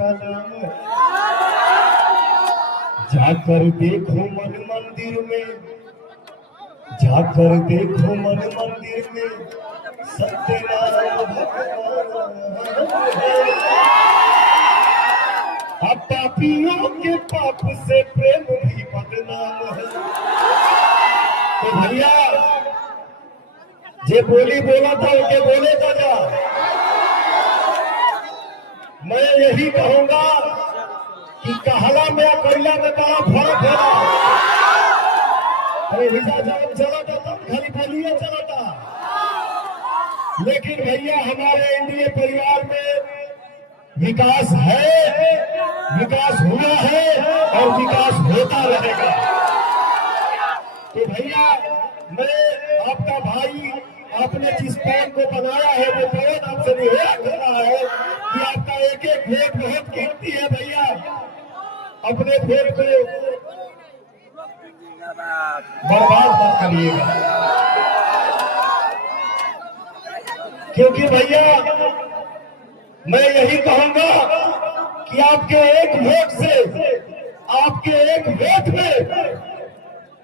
का नाम है। जाकर देखो मन मंदिर में, जाकर देखो मन मंदिर में, सत्यनारायण भगवान। अब पापियों के पाप से प्रेम भी बदनाम है। तो भैया जे बोली बोला था उनके बोले तो जा। मैं यही कहूंगा कि कहला में और कैला में बड़ा फर्क है। अरे हिजा जब चला था तब खाली बोलिए चला था, लेकिन भैया हमारे एनडीए परिवार में विकास है, विकास हुआ है और विकास होता रहेगा। तो भैया मैं आपका भाई, आपने जिस पैन को बनाया है वो बहुत आपसे निवेदन कर रहा है कि आपका एक एक वोट बहुत कीमती है भैया। अपने वोट को बर्बाद मत करिएगा, क्योंकि भैया मैं यही कहूंगा कि आपके एक वोट से, आपके एक वोट में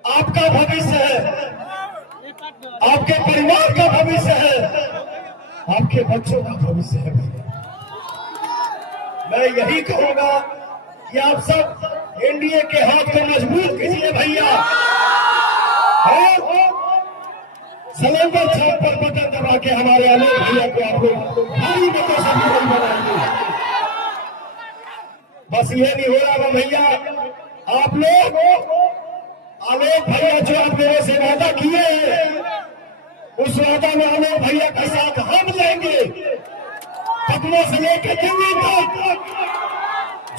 आपका भविष्य है, आपके परिवार का भविष्य है, आपके बच्चों का भविष्य है भैया। मैं यही कहूंगा कि आप सब एनडीए के हाथ को मजबूत कीजिए भैया, और सिलेंडर छाप पर बटन दबा के हमारे आलोक भैया को आपको भारी मतों से विजयी बनाएंगे। बस ये नहीं हो रहा भैया, आप लोग आलोक भैया जो आप मेरे से वादा किए हैं, उस वादा में आलोक भैया का साथ हम लेंगे, कदमों से लेकर दिल्ली तक।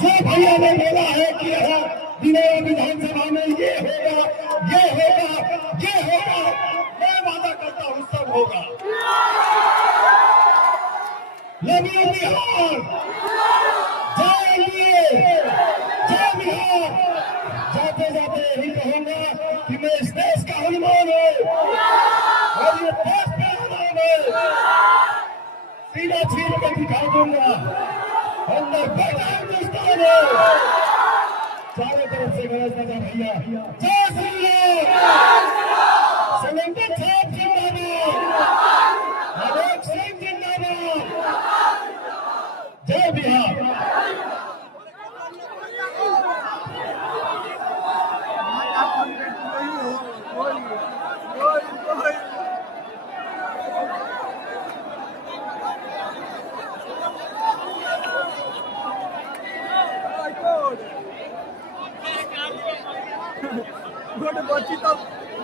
जो भैया ने बोला है कि यहाँ दिनों विधानसभा में ये होगा, ये होगा, ये होगा, मैं वादा करता हूँ सब होगा। लगे बिहार, जय एनडीए, जय बिहार। जाते जाते यही कहूंगा कि मैं इस देश का हनुमान हूँ और ये देश का हनुमान है। सीधा छीन कर दिखा दूंगा, अंदर बैठा हिंदुस्तान है। चारों तरफ से गरज बजा भैया, जय श्री राम। सिलेंडर छाप जिंदाबाद, आलोक सिंह जिंदाबाद, जय बिहार।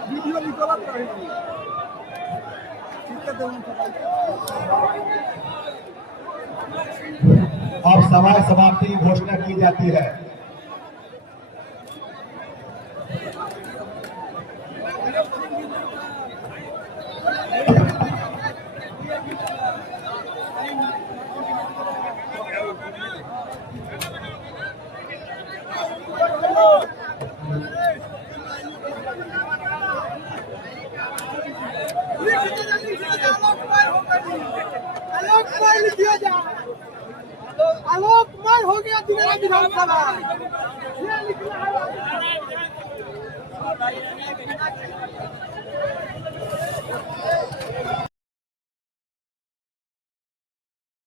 वीडियो निकलत रहे। अब समय समाप्ति की घोषणा की जाती है। आलोक कुमार हो गया दिल्ली विधानसभा। ये लिखना है।